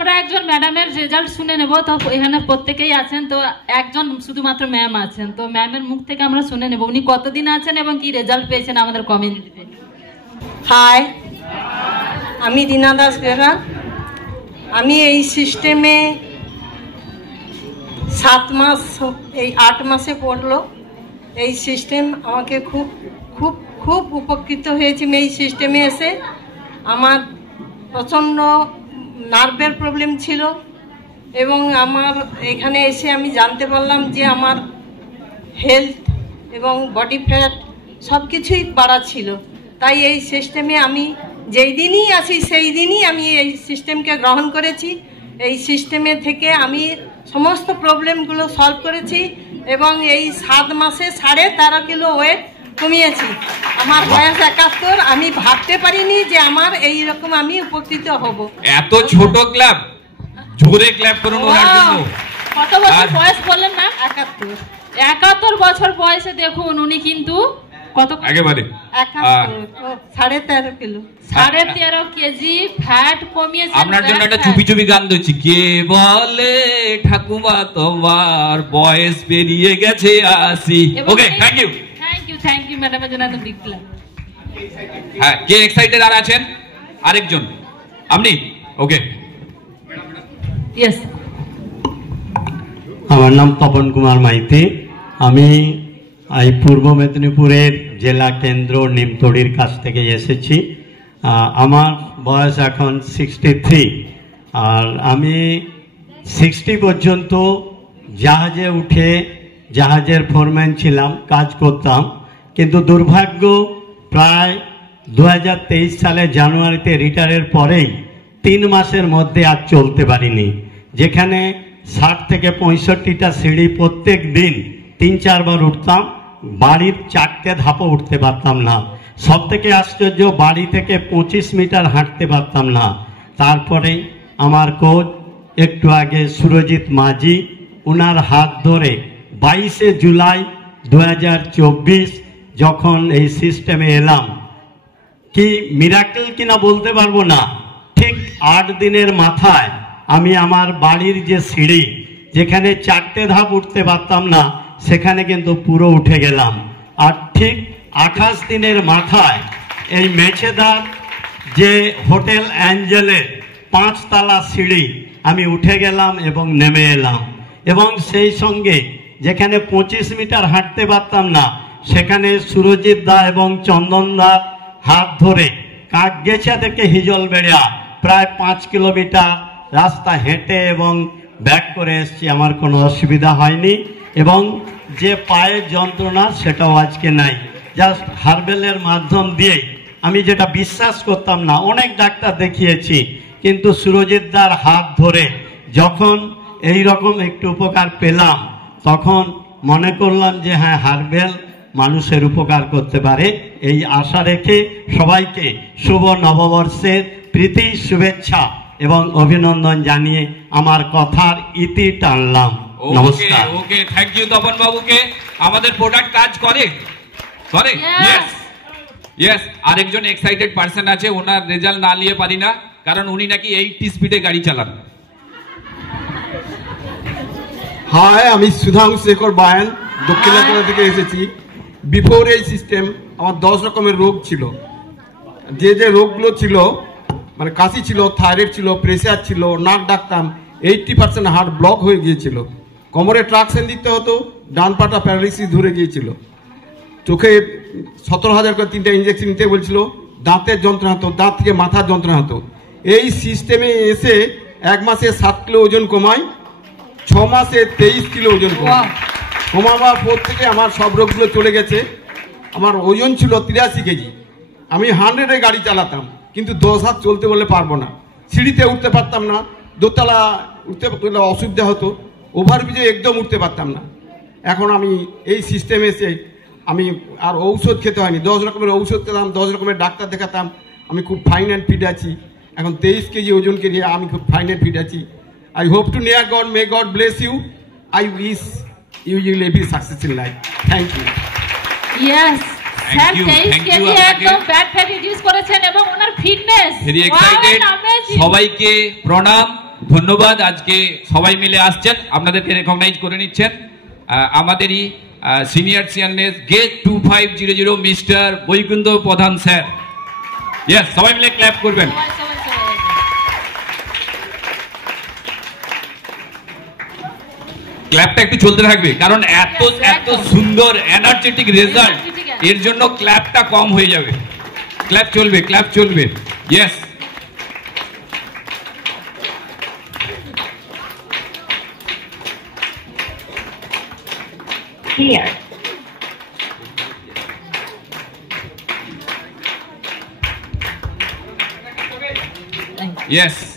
আমরা একজন ম্যাডামের রেজাল্ট শুনে নেব। তো এখানে প্রত্যেকেই আছেন, তো একজন শুধুমাত্র ম্যাম আছেন, তো ম্যামের মুখ থেকে আমরা শুনে নেব উনি কতদিন আছেন এবং কি রেজাল্ট পেয়েছেন আমাদের কমিউনিটিতে। হাই, আমি রীনা দাস বেরা। আমি এই সিস্টেমে 7 মাস, এই 8 মাসে পড়লো। এই সিস্টেম আমাকে খুব খুব খুব উপকৃত হয়েছি। এই সিস্টেমে এসে আমার প্রচণ্ড নার্ভের প্রবলেম ছিল এবং আমার এখানে এসে আমি জানতে পারলাম যে আমার হেলথ এবং বডি ফ্যাট সব কিছুই বাড়া ছিল। তাই এই সিস্টেমে আমি যেই দিনই আসি সেই দিনই আমি এই সিস্টেমকে গ্রহণ করেছি। এই সিস্টেমে থেকে আমি সমস্ত প্রবলেমগুলো সলভ করেছি এবং এই 7 মাসে 13.5 কিলো ওয়েট কমিয়েছি। আমার বয়স 71। আমি ভাবতে পারিনি যে আমার এই রকম আমি উপকৃত হব। এত ছোট ক্লাব, জোরে ক্ল্যাপ করুন ওনার জন্য। কত বছর বয়স বললেন না? 71। 71 বছর বয়সে দেখুন উনি কিন্তু কত একেবারে 13.5 কিলো, 13.5 কেজি ফ্যাট কমিয়েছে। আপনার জন্য একটা চুপি চুপি গান দিচ্ছি। কে বলে ঠাকুমা তোমার বয়স পেরিয়ে গেছে 80। ওকে, থ্যাংক ইউ থ্যাংক ইউ ম্যাডামের জন্য এত বিগ ক্ল্যাপ। হ্যাঁ, কে এক্সাইটেড আর আছেন? আরেকজন আপনি? ওকে, ইয়েস। আমার নাম তপন কুমার মাইতি। আমি এই পূর্ব মেদিনীপুরের জেলা কেন্দ্র নিমতড়ির কাছ থেকে এসেছি। আমার বয়স এখন 63 আর আমি 60 পর্যন্ত জাহাজে উঠে জাহাজের ফোরম্যান ছিলাম, কাজ করতাম। কিন্তু দুর্ভাগ্য প্রায় 2023 সালে জানুয়ারিতে রিটায়ারের পরেই 3 মাসের মধ্যে আর চলতে পারিনি। যেখানে 60 থেকে 65টা সিঁড়ি প্রত্যেক দিন 3-4 বার উঠতাম, বাড়ির 4টে ধাপও উঠতে পারতাম না। সব থেকে আশ্চর্য, বাড়ি থেকে 25 মিটার হাঁটতে পারতাম না। তারপরে আমার কোচ একটু আগে সুরজিৎ মাঝি, ওনার হাত ধরে 22শে জুলাই 2024 যখন এই সিস্টেমে এলাম, কি মিরাকেল কিনা বলতে পারবো না, ঠিক 8 দিনের মাথায় আমি আমার বাড়ির যে সিঁড়ি, যেখানে 4টে ধাপ উঠতে পারতাম না, সেখানে কিন্তু পুরো উঠে গেলাম। আর ঠিক 28 দিনের মাথায় এই মেছেদার যে হোটেল অ্যাঞ্জেলের 5 তলা সিঁড়ি আমি উঠে গেলাম এবং নেমে এলাম। এবং সেই সঙ্গে যেখানে 25 মিটার হাঁটতে পারতাম না, সেখানে সুরজিৎ দা এবং চন্দন দা হাত ধরে কাকগেছা থেকে হিজলবেড়িয়া প্রায় 5 কিলোমিটার রাস্তা হেঁটে এবং ব্যাক করে এসেছি। আমার কোনো অসুবিধা হয়নি এবং যে পায়ের যন্ত্রণা সেটাও আজকে নাই। জাস্ট হার্বেলের মাধ্যম দিয়েই, আমি যেটা বিশ্বাস করতাম না, অনেক ডাক্তার দেখিয়েছি, কিন্তু সুরজিৎ দার হাত ধরে যখন এই রকম একটু উপকার পেলাম, তখন মনে করলাম যে হ্যাঁ, হার্বেল মানুষের উপকার করতে পারে। এই আশা রেখে সবাইকে শুভ নববর্ষের প্রীতি শুভেচ্ছা এবং অভিনন্দন জানিয়ে আমার কথার ইতি টানলাম। নমস্কার। ওকে, থ্যাংক ইউ তপন বাবুকে। আমাদের প্রোডাক্ট কাজ করে? Yes yes. আরেকজন এক্সাইটেড পার্সন আছে, ওনার রেজাল্ট না নিয়ে পারি না, কারণ উনি নাকি 80 স্পিডে গাড়ি চালান। হাই, আমি সুধাংশু শেখর বায়ান, দক্ষিণাঞ্চল থেকে এসেছি। বিফোর এই সিস্টেম আমার 10 রকমের রোগ ছিল। যে রোগগুলো ছিল, মানে কাশি ছিল, থাইরয়েড ছিল, প্রেশার ছিল, নাক ডাকতাম, 80% হার্ট ব্লক হয়ে গিয়েছিল, কোমরে ট্রাকশন দিতে হতো, ডান পাটা প্যারালিসিস ধরে গিয়েছিল, চোখে 17,000 করে 3টা ইঞ্জেকশন নিতে বলছিল, দাঁতের যন্ত্রণা হতো, দাঁত থেকে মাথার যন্ত্রণা হতো। এই সিস্টেমে এসে 1 মাসে 7 কিলো ওজন কমাই, 6 মাসে 23 কিলো ওজন কমাবার পর থেকে আমার সব রোগগুলো চলে গেছে। আমার ওজন ছিল 83 কেজি। আমি 100-এ গাড়ি চালাতাম, কিন্তু 10 হাত চলতে বলে পারবো না, সিঁড়িতে উঠতে পারতাম না, দোতলা উঠতে অসুবিধা হতো, ওভারব্রিজে একদম উঠতে পারতাম না। এখন আমি এই সিস্টেমে এসে আমি আর ঔষধ খেতে হয়নি, 10 রকমের ঔষধ খেতাম, 10 রকমের ডাক্তার দেখাতাম। আমি খুব ফাইন অ্যান্ড ফিট আছি। এখন 23 কেজি ওজনকে নিয়ে আমি খুব ফাইন অ্যান্ড ফিট আছি। I hope to near God, may God bless you. I wish you will be successful in life. Thank you. Yes. Sir 23 KG একদম ব্যাড ফ্যাট রিডিউস করেছেন এবং ওনার fitness very excited. সবাইকে প্রণাম। ধন্যবাদ। আজকে সবাই মিলে আসছেন, আপনাদেরকে রেকগনাইজ করে নিচ্ছেন। আমাদেরই senior CNS gate 2500 mister Baikuntha Pradhan sir. Yes, সবাই মিলে ক্ল্যাপ করবেন। ক্ল্যাপটা একটু চলতে থাকবে, কারণ এত এত সুন্দর এনার্জেটিক রেজাল্ট, এর জন্য ক্ল্যাপটা কম হয়ে যাবে। ক্ল্যাপ চলবে, ক্ল্যাপ চলবে। Yes, Here. ইয়েস।